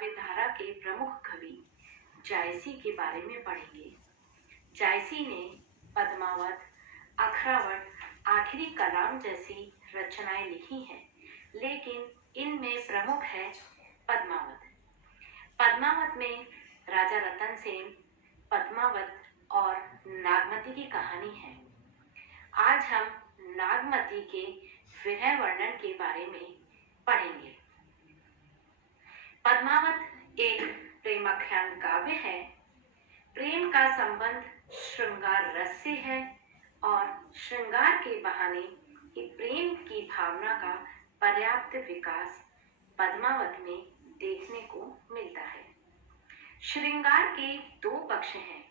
काव्य धारा के प्रमुख कवि जायसी के बारे में पढ़ेंगे। जायसी ने पद्मावत, अखरावट, आखिरी कलाम जैसी रचनाएं लिखी हैं, लेकिन इनमें प्रमुख है पद्मावत। पद्मावत में राजा रतन सेन, पद्मावत और नागमती की कहानी है। आज हम नागमती के विरह वर्णन के बारे में पढ़ेंगे। पद्मावत एक प्रेमाख्यान काव्य है। प्रेम का संबंध श्रृंगार रस से है और श्रृंगार के बहाने ही प्रेम की भावना का पर्याप्त विकास पद्मावत में देखने को मिलता है। श्रृंगार के दो पक्ष हैं,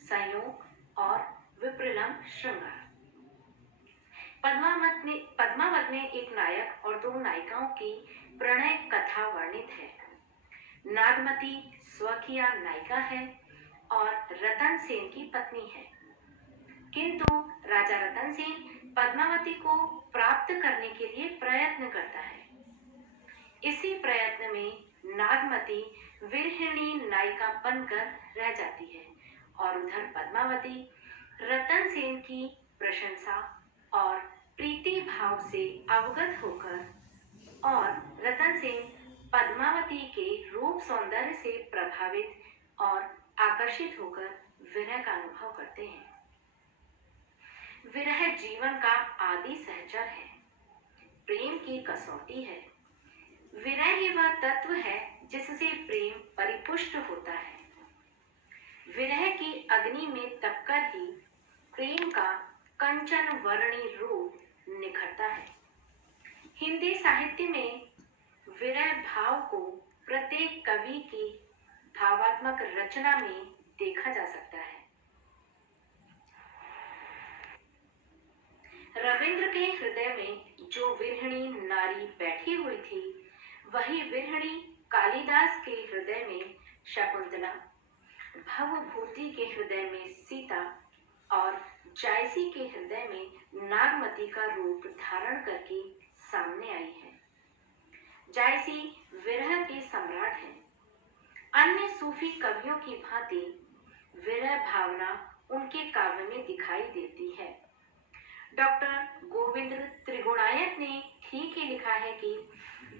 संयोग और विप्रलंब श्रृंगार। पद्मावत में एक नायक और दो नायिकाओं की प्रणय कथा वर्णित है। नागमती स्वकीय नायिका है और रतन सेन की पत्नी है, किंतु राजा रतन सेन पद्मावती को प्राप्त करने के लिए प्रयत्न करता है। इसी प्रयत्न में नागमती विरहिणी नायिका बनकर रह जाती है और उधर पद्मावती रतन सेन की प्रशंसा और प्रीति भाव से अवगत होकर और रतन सेन पद्मावती के रूप सौंदर्य से प्रभावित और आकर्षित होकर विरह का अनुभव करते हैं। विरह जीवन का आदि सहचर है, प्रेम की कसौटी है। विरह ही वह तत्व है जिससे प्रेम परिपुष्ट होता है। विरह की अग्नि में तपकर ही प्रेम का कंचन वर्णी रूप निखरता है। हिंदी साहित्य में विरह भाव को प्रत्येक कवि की भावात्मक रचना में देखा जा सकता है। रविंद्र के हृदय में जो विरहिणी नारी बैठी हुई थी, वही विरहिणी कालिदास के हृदय में शकुंतला, भवभूति के हृदय में सीता और जायसी के हृदय में नागमती का रूप धारण करके सामने आई है। जायसी विरह के सम्राट हैं। अन्य सूफी कवियों की भांति विरह भावना उनके काव्य में दिखाई देती है। डॉक्टर गोविंद त्रिगुणायत ने ठीक ही लिखा है कि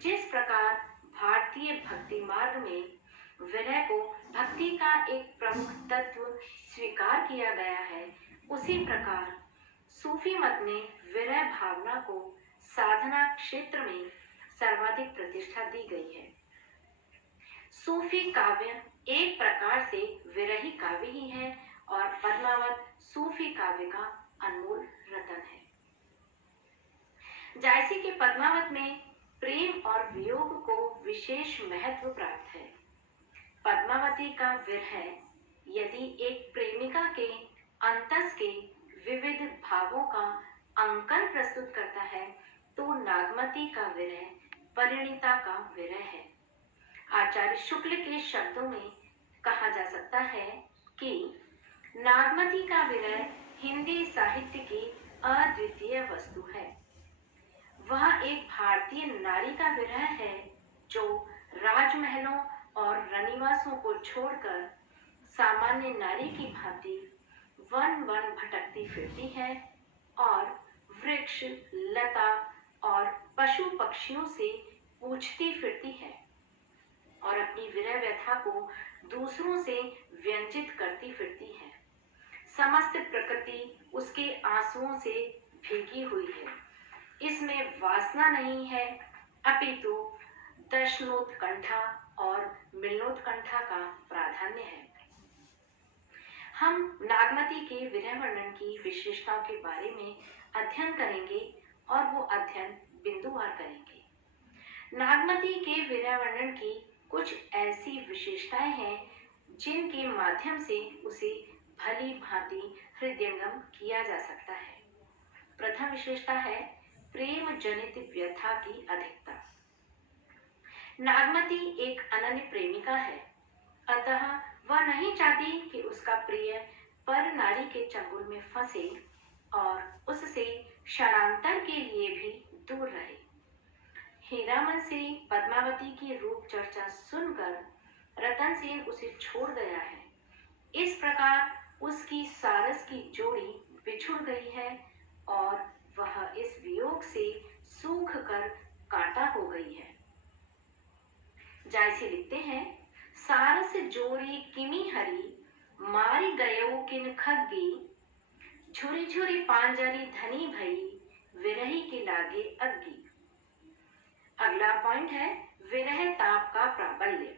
जिस प्रकार भारतीय भक्ति मार्ग में विरह को भक्ति का एक प्रमुख तत्व स्वीकार किया गया है, उसी प्रकार सूफी मत में विरह भावना को साधना क्षेत्र में सर्वाधिक प्रतिष्ठा दी गई है। सूफी काव्य एक प्रकार से विरही काव्य ही है और पद्मावत सूफी काव्य का अनमोल रतन है। जायसी के पद्मावत में प्रेम और वियोग को विशेष महत्व प्राप्त है। पद्मावती का विरह यदि एक प्रेमिका के अंतस के विविध भावों का अंकन प्रस्तुत करता है, तो नागमती का विरह परिणीता का विरह है। आचार्य शुक्ल के शब्दों में कहा जा सकता है कि नागमती का विरह हिंदी साहित्य की अद्वितीय वस्तु है। वह एक भारतीय नारी का विरह है जो राजमहलों और रनिवासों को छोड़कर सामान्य नारी की भांति वन वन भटकती फिरती है और वृक्ष, लता और पशु पक्षियों से पूछती फिरती है और अपनी विरह व्यथा को दूसरों से व्यंजित करती फिरती है। समस्त प्रकृति उसके आंसुओं से भीगी हुई है। इसमें वासना नहीं है, अपितु दर्शनोत्कंठा और मिलनोत्कंठा का प्राधान्य है। हम नागमती के विरह वर्णन की विशेषताओं के बारे में अध्ययन करेंगे और वो अध्ययन बिंदुवार करेंगे। नागमती के विरह वर्णन की कुछ ऐसी विशेषताएं हैं जिनके माध्यम से उसे भली भांति हृदयंगम किया जा सकता है। प्रथम विशेषता है प्रेम जनित व्यथा की अधिकता। नागमती एक अनन्य प्रेमिका है, अतः वह नहीं चाहती कि उसका प्रिय पर नारी के चंगुल में फंसे और उससे क्षणांतर के लिए भी दूर रहे। हीरामन से पद्मावती की रूप चर्चा सुनकर रतन सेन उसे छोड़ गया है। इस प्रकार उसकी सारस की जोड़ी बिछुड़ गई है और वह इस वियोग से सूख कर कांटा हो गई है। जायसी लिखते हैं, सारस जोड़ी किमी हरी मारी गयो किन खग्गी, झुरी झुरी पांजरी धनी भई विरही के लागे अग्गी। अगला पॉइंट है विरह ताप का प्राबल्य।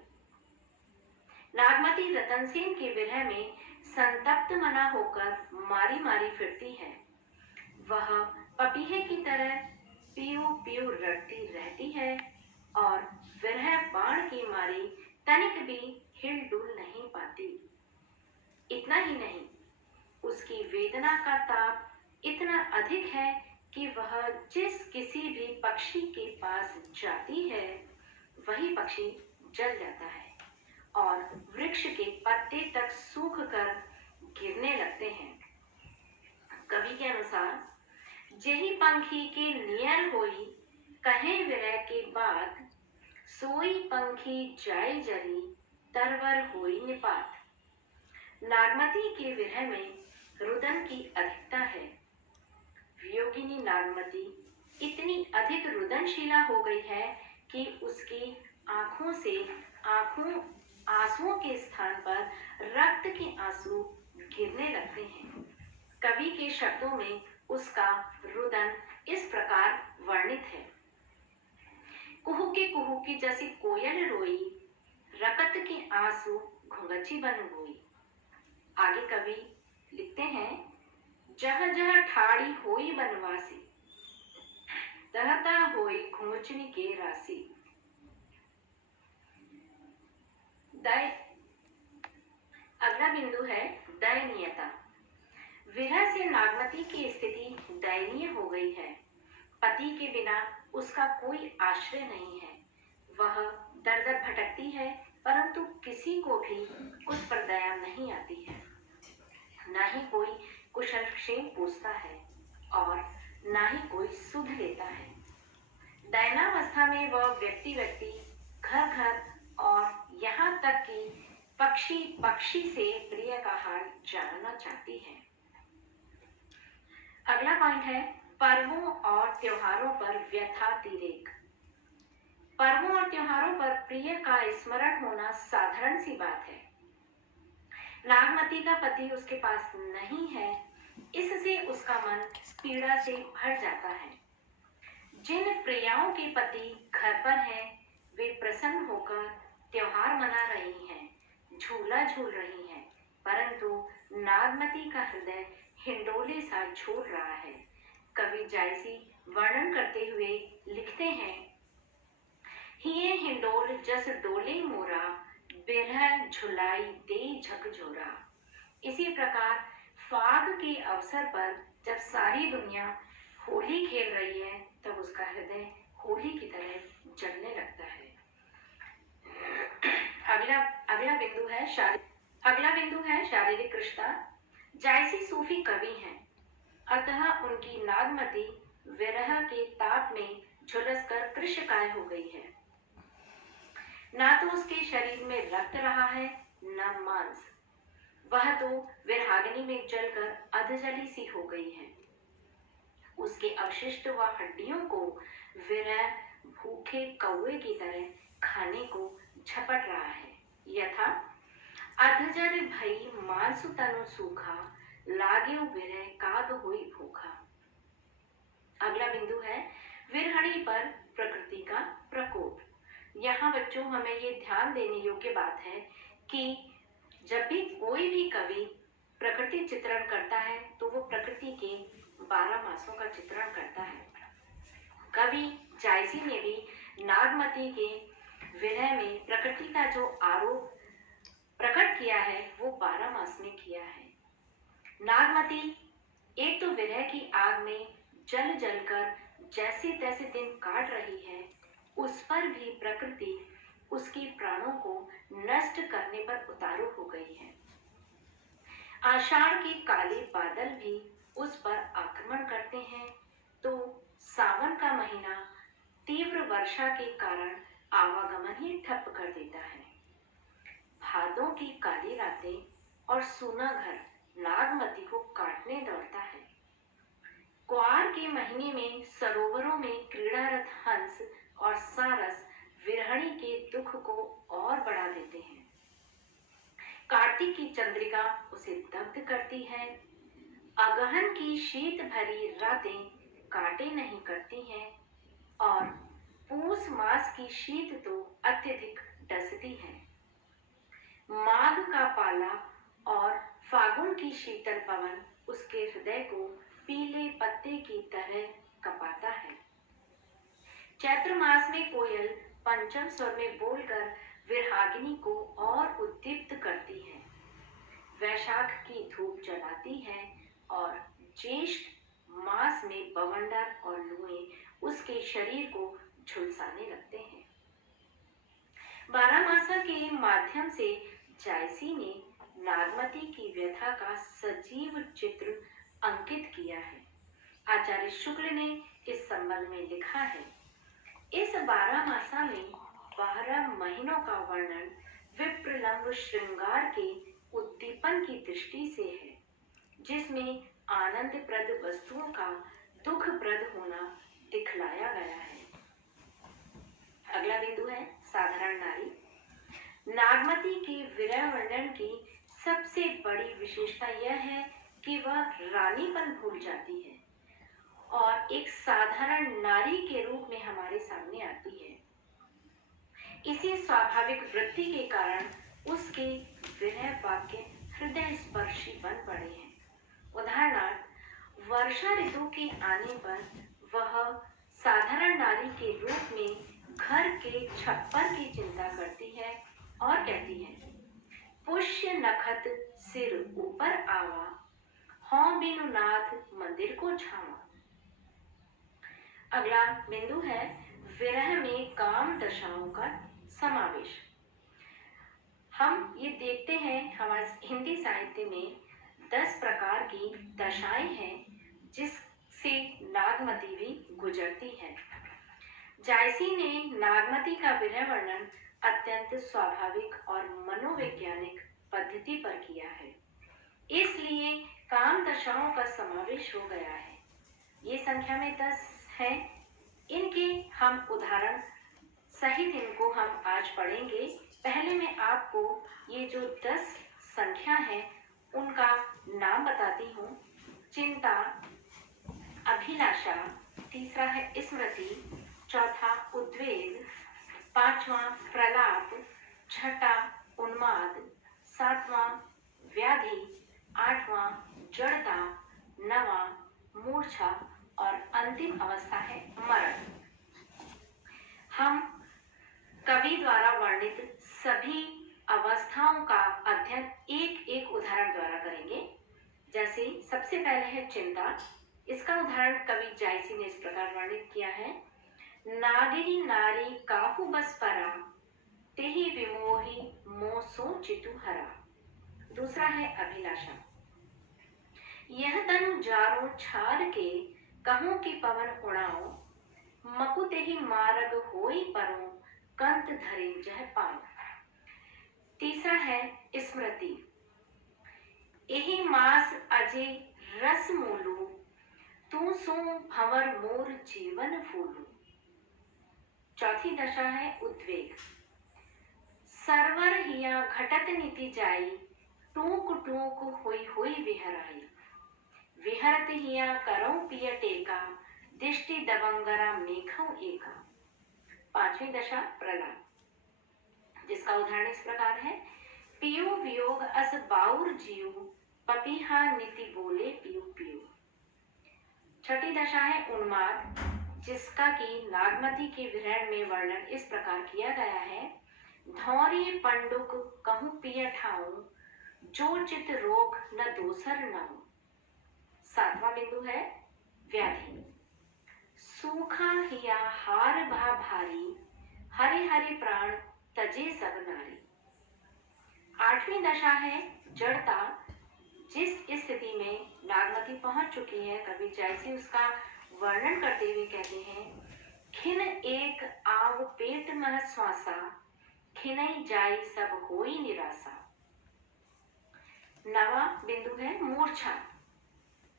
नागमती रतन सेन के विरह में संतप्त मना होकर मारी मारी फिरती है। वह पपीहे की तरह पीऊ पीऊ रटती रहती है और विरह बाण की मारी तनिक भी हिल डुल नहीं पाती। इतना ही नहीं, उसकी वेदना का ताप इतना अधिक है कि वह जिस किसी भी पक्षी के पास जाती है वही पक्षी जल जाता है और वृक्ष के पत्ते तक सूख कर गिरने लगते हैं। कवि के अनुसार, जेहि पंखी के नियर होई कहे विरह के बाद, सोई पंखी जाय जरी तरवर होई निपात। नागमती के विरह में रुदन की अधिकता है। वियोगिनी नागमती इतनी अधिक रुदनशीला हो गई है कि उसकी आंखों से आंसुओं के स्थान पर रक्त के आंसू गिरने लगते हैं। कवि के शब्दों में उसका रुदन इस प्रकार वर्णित है। कुहू की जैसी कोयल रोई, रकत के आंसू घुंघची बन गोई। आगे कवि लिखते हैं, जह जह ठाड़ी होई बनवासी, तह तह होई घुंघचनी के राशि। अगला बिंदु है दयनीयता। विरह से नागमती की स्थिति दयनीय हो गई है। पति के बिना उसका कोई आश्रय नहीं है। वह दर दर भटकती है, परंतु किसी को भी उस पर दया नहीं आती है। न ही कोई कुशल क्षेम पूछता है और न ही कोई सुध लेता है। दयनावस्था में वह व्यक्ति घर घर और यहाँ तक कि पक्षी से प्रिय का हाल जानना चाहती है। अगला पॉइंट है पर्वों और त्योहारों पर व्यथातिरेक। पर्वों और त्योहारों पर प्रिय का स्मरण होना साधारण सी बात है। नागमती का पति उसके पास नहीं है, इससे उसका मन पीड़ा से भर जाता है। जिन प्रियाओं के पति घर पर हैं, वे प्रसन्न होकर त्योहार मना रही हैं, झूला झूल रही हैं, परंतु नागमती का हृदय हिंडोले सा झूल रहा है। कवि जायसी वर्णन करते हुए लिखते हैं, हिये हिंडोल जस डोले मोरा, बिरह झुलाई दे झकझोरा। इसी प्रकार फाग के अवसर पर जब सारी दुनिया होली खेल रही है, तब उसका हृदय होली की तरह जलने लगता है। अगला बिंदु है शारीरिक रिश्ता। जायसी सूफी कवि हैं, अतः उनकी नागमती विरह के ताप में झुलसकर कृशकाय हो गई है। ना तो उसके शरीर में रक्त रहा है, न मांस। वह तो विरहाग्नि में जलकर अधजली सी हो गई है। उसके अवशिष्ट व हड्डियों को विरह भूखे कौवे की तरह खाने को झपट रहा है। यथा अधजर भई मांसु तनु सूखा, लागे विरह काग हुई भूखा। अगला बिंदु है विरहणी पर प्रकृति का प्रकोप। यहाँ बच्चों हमें ये ध्यान देने योग्य बात है कि जब भी कोई भी कवि प्रकृति चित्रण करता है तो वो प्रकृति के 12 मासों का चित्रण करता है। कवि जायसी ने भी नागमती के विरह में प्रकृति का जो आरोप प्रकट किया है वो 12 मास में किया है। नागमती एक तो विरह की आग में जल जलकर जैसे तैसे दिन काट रही है, उस पर भी प्रकृति उसके प्राणों को नष्ट करने पर उतारू हो गई है। आषाढ़ के काले बादल भी उस पर आक्रमण करते हैं, तो सावन का महीना तीव्र वर्षा के कारण आवागमन ही ठप कर देता है। भादों की काली रातें और सूना घर नागमती को काटने दौड़ता है। क्वार के महीने में सरोवरों में क्रीड़ारत हंस और सारस विरहणी के दुख को और बढ़ा देते हैं। कार्तिक की चंद्रिका उसे दग्ध करती है। अगहन की शीत भरी रातें काटे नहीं करती हैं और पूस मास की शीत तो अत्यधिक डसती है। माघ का पाला और फागुन की शीतल पवन उसके हृदय को पीले पत्ते की तरह कपाता है। चैत्र मास में कोयल पंचम स्वर में बोलकर विरहागिनी को और उद्दीप्त करती है। वैशाख की धूप जलाती है और ज्येष्ठ मास में बवंडर और लुएं उसके शरीर को झुलसाने लगते हैं। 12 मासा के माध्यम से जायसी ने नागमती की व्यथा का सजीव चित्र अंकित किया है। आचार्य शुक्ल ने इस संबंध में लिखा है, इस 12 मासा में 12 महीनों का वर्णन विप्रलंब श्रृंगार के उद्दीपन की दृष्टि से है, जिसमें आनंदप्रद वस्तुओं का दुखप्रद होना दिखलाया गया है। अगला बिंदु है साधारण नारी। नागमती के विरह वर्णन की सबसे बड़ी विशेषता यह है कि वह रानीपन भूल जाती है और एक साधारण नारी के रूप में हमारे सामने आती है। इसी स्वाभाविक वृत्ति के कारण उसके विरह वाक्य हृदय स्पर्शी बन पड़े हैं। उदाहरणार्थ, वर्षा ऋतु के आने पर वह साधारण नारी के रूप में घर के छप्पर की चिंता करती है और कहती है, पुष्य नखत सिर ऊपर आवा, हों बिनु नाथ मंदिर को छावा। अगला बिंदु है विरह में काम दशाओं का समावेश। हम ये देखते हैं हमारे हिंदी साहित्य में 10 प्रकार की दशाएं हैं जिससे नागमती भी गुजरती है। जायसी ने नागमती का विरह वर्णन अत्यंत स्वाभाविक और मनोवैज्ञानिक पद्धति पर किया है, इसलिए काम दशाओं का समावेश हो गया है। ये संख्या में 10 हैं। इनके हम उदाहरण सहित इनको हम आज पढ़ेंगे। पहले मैं आपको ये जो 10 संख्या है उनका नाम बताती हूँ। चिंता, अभिलाषा, तीसरा है स्मृति, चौथा उद्वेग, पांचवा प्रलाप, छठा उन्माद, सातवां व्याधि, आठवां जड़ता, नवा मूर्छा और अंतिम अवस्था है मरण। हम कवि द्वारा वर्णित सभी अवस्थाओं का अध्ययन एक एक उदाहरण द्वारा करेंगे। जैसे सबसे पहले है चिंता। इसका उदाहरण कवि जायसी ने इस प्रकार वर्णित किया है, नागिनी नारी काहू बस परा, तेहि विमोही मोसो चितु हरा। दूसरा है अभिलाषा, यह तनु जारो छार के, कहूं कि पवन उड़ाओ, मकुते ही मारग होई परो, कंत धरे जह पाओ। तीसरा है स्मृति, एहि मास अजे रस मोलू, तू सो भंवर मोर जीवन फूलू। चौथी दशा है उद्वेग, सरवर हिया घटत नीति जाई, टूक टूक हुई हुई विहराई, विहरत हिया करौ पिय टेका, दिष्टि दबंगरा मेघौ एका। पांचवी दशा प्रलाप, जिसका उदाहरण इस प्रकार है, पियो वियोग अस बाउर जियो, पपीहा नीति बोले पियो पियो। छठी दशा है उन्माद, जिसका कि नागमती के विरह में वर्णन इस प्रकार किया गया है, धौरी पंडुक कहूं पिय ठाऊं, जो चित रोग न दोसर नाऊं। सातवां बिंदु है व्याधि, सूखा हिया हार भा भारी, हरे हरे प्राण तजे सब नारी। आठवीं दशा है जड़ता, जिस स्थिति में नागमती पहुंच चुकी है, कवि जायसी उसका वर्णन करते हुए कहते हैं खिन एक आव पेट मह श्वासा, खिनई जाई सब होई निराशा। नवा बिंदु है मूर्छा।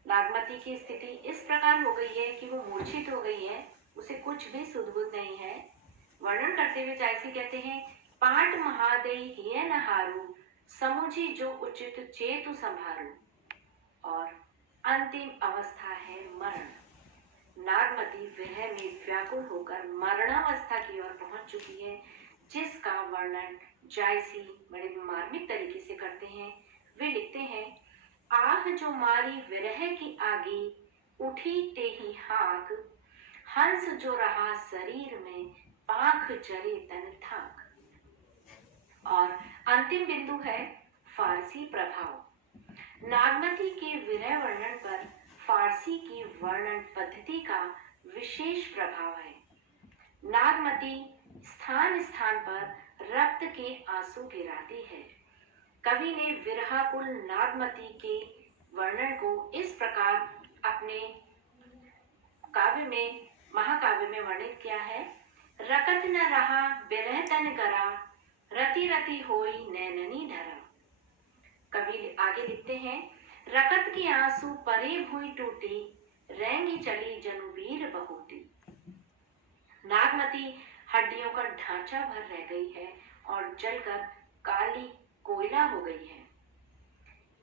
नागमती की स्थिति इस प्रकार हो गई है कि वो मूर्छित हो गई है, उसे कुछ भी सुध-बुध नहीं है। वर्णन करते हुए जायसी कहते हैं, पाट महादेई हिय न हारू, समुझी जो उचित चेतु संभारू। और अंतिम अवस्था है मरण। नागमती विरह में व्याकुल होकर मरणावस्था की ओर पहुंच चुकी है, जिसका वर्णन जायसी बड़े मार्मिक तरीके से करते हैं। वे लिखते हैं, आह जो मारी विरह की आगी, उठी ते ही हाक, हंस जो रहा शरीर में, पाख जले तन थाक। और अंतिम बिंदु है फारसी प्रभाव। नागमती के विरह वर्णन पर फारसी की वर्णन पद्धति का विशेष प्रभाव है। नागमती स्थान स्थान पर रक्त के आंसू गिराती है। कवि ने विरहाकुल नागमती के वर्णन को इस प्रकार अपने काव्य में, महाकाव्य में वर्णित किया है, रकत न रहा विरह तन गरा, रति रति होई नैननी ढरा। कवि आगे लिखते हैं, रकत के आंसू परे भुई टूटी, रेंगी चली जनुबीर बहूटी। नागमती हड्डियों का ढांचा भर रह गई है और जलकर काली कोयला हो गई है।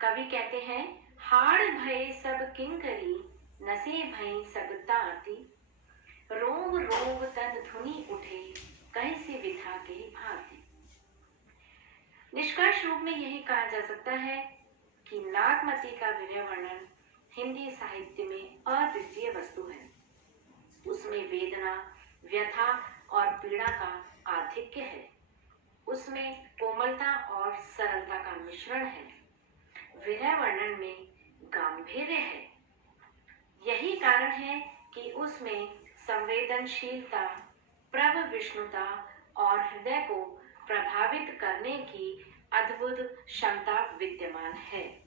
कवि कहते हैं, हाड़ भये सब किंकरी, नसे भई सब ताती, रोम रोम तन धुनी उठे, कैसे विधा के भांति। निष्कर्ष रूप में यही कहा जा सकता है कि नागमती का विरह वर्णन हिंदी साहित्य में अद्वितीय वस्तु है। उसमें वेदना, व्यथा और पीड़ा का आधिक्य है। उसमें कोमलता और सरलता का मिश्रण है। विरह वर्णन में गांभीर्य है। यही कारण है कि उसमें संवेदनशीलता, प्रभ विष्णुता और हृदय को प्रभावित करने की अद्भुत क्षमता विद्यमान है।